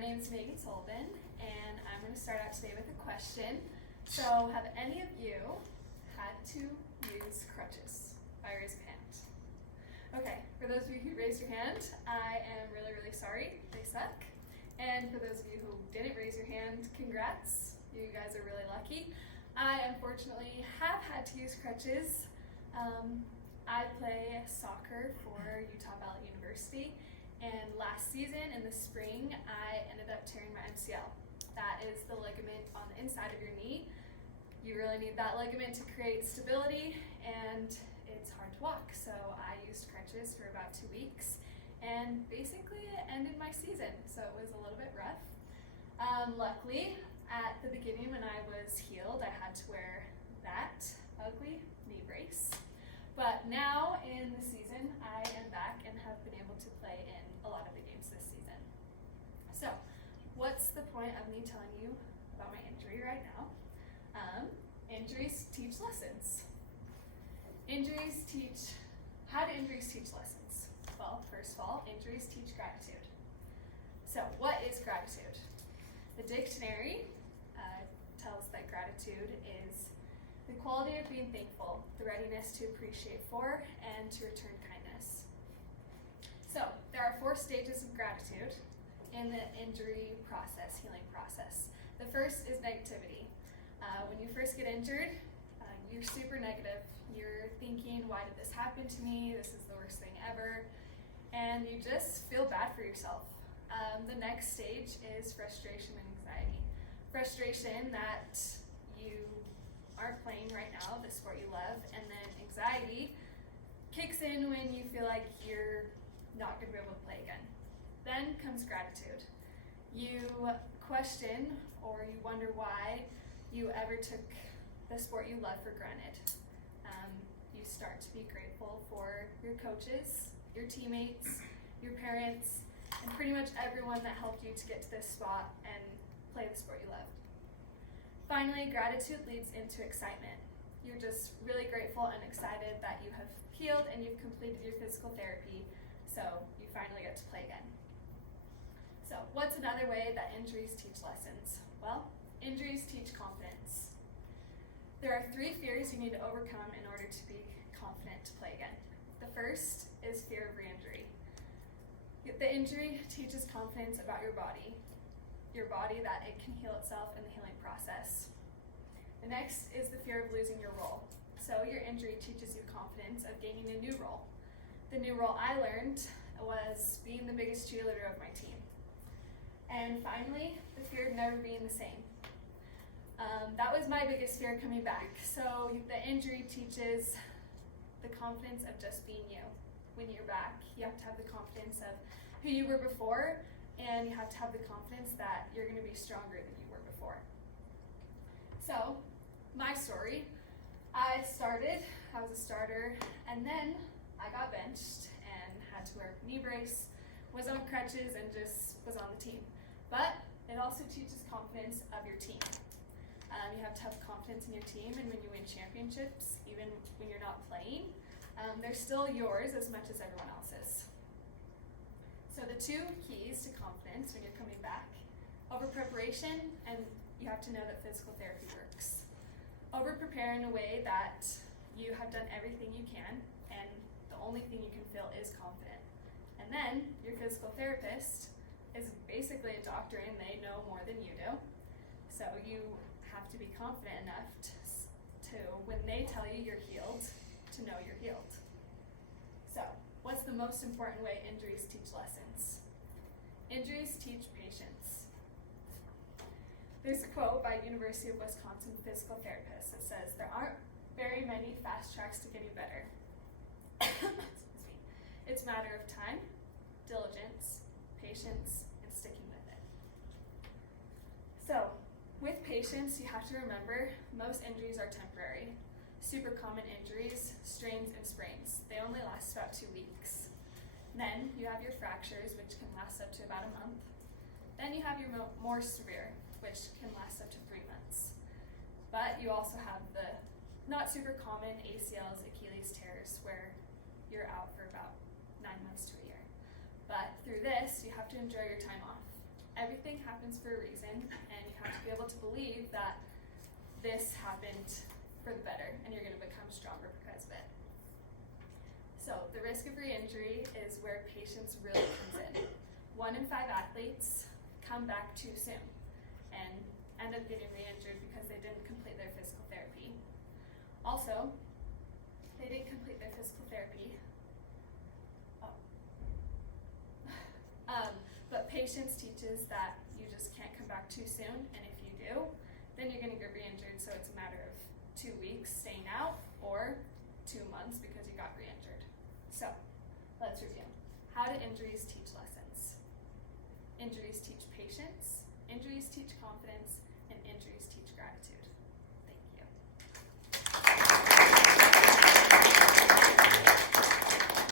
name is Sullivan, and I'm going to start out today with a question. So, have any of you had to use crutches? I raise a hand. Okay, for those of you who raised your hand, I am really, really sorry. They suck. And for those of you who didn't raise your hand, congrats. You guys are really lucky. I unfortunately have had to use crutches. I play soccer for Utah Valley University, and last season in the spring I ended up tearing my MCL. That is the ligament on the inside of your knee. You really need that ligament to create stability, and it's hard to walk, so I used crutches for about 2 weeks, and basically it ended my season, so it was a little bit rough. Luckily, at the beginning when I was healed, I had to wear that ugly knee brace. But now in the season, I am back and have been able to play in a lot of the games this season. So, what's the point of me telling you about my injury right now? Injuries teach lessons. How do injuries teach lessons? Well, first of all, injuries teach gratitude. So, what is gratitude? The dictionary tells that gratitude is the quality of being thankful, the readiness to appreciate for and to return kindness. So, there are 4 stages of gratitude in the injury process, healing process. The first is negativity. When you first get injured, you're super negative. You're thinking, why did this happen to me? This is the worst thing ever. And you just feel bad for yourself. The next stage is frustration and anxiety. Frustration that you aren't playing right now, the sport you love, and then anxiety kicks in when you feel like you're not going to be able to play again. Then comes gratitude. You question or you wonder why you ever took the sport you love for granted. You start to be grateful for your coaches, your teammates, your parents, and pretty much everyone that helped you to get to this spot and play the sport you loved. Finally, gratitude leads into excitement. You're just really grateful and excited that you have healed and you've completed your physical therapy, so you finally get to play again. So, what's another way that injuries teach lessons? Well, injuries teach confidence. There are 3 fears you need to overcome in order to be confident to play again. The first is fear of re-injury. The injury teaches confidence about your body that it can heal itself in the healing process. The next is the fear of losing your role. So your injury teaches you confidence of gaining a new role. The new role I learned was being the biggest cheerleader of my team. And finally, the fear of never being the same. That was my biggest fear coming back. So the injury teaches the confidence of just being you. When you're back, you have to have the confidence of who you were before, and you have to have the confidence that you're going to be stronger than you were before. So, my story, I was a starter, and then I got benched and had to wear a knee brace, was on crutches, and just was on the team. But it also teaches confidence of your team. You have to have confidence in your team, and when you win championships, even when you're not playing, they're still yours as much as everyone else's. So the 2 keys to confidence when you're coming back: over preparation, and you have to know that physical therapy works. Over prepare in a way that you have done everything you can, and the only thing you can feel is confident. And then your physical therapist is basically a doctor, and they know more than you do. So you have to be confident enough to when they tell you you're healed, to know you're healed. So, what's the most important way injuries teach lessons? Injuries teach patience. There's a quote by University of Wisconsin physical therapist that says, "There aren't very many fast tracks to getting better. Excuse me. It's a matter of time, diligence, patience, and sticking with it." So, with patience, you have to remember most injuries are temporary. Super common injuries, strains and sprains, they only last about 2 weeks. Then you have your fractures, which can last up to about a month. Then you have your more severe, which can last up to 3 months. But you also have the not super common ACLs, Achilles tears, where you're out for about 9 months to a year. But through this, you have to enjoy your time off. everything happens for a reason, and you have to be able to believe that this happened for the better, and you're going to become stronger because of it. So the risk of re-injury is where patience really comes in. 1 in 5 athletes come back too soon and end up getting re-injured because they didn't complete their physical therapy. Also, they didn't complete their physical therapy. But patience teaches that you just can't come back too soon, and if you do, then you're going to get re-injured, so it's a matter of 2 weeks staying out or 2 months because you got re-injured. So, let's review. How do injuries teach lessons? Injuries teach patience, injuries teach confidence, and injuries teach gratitude.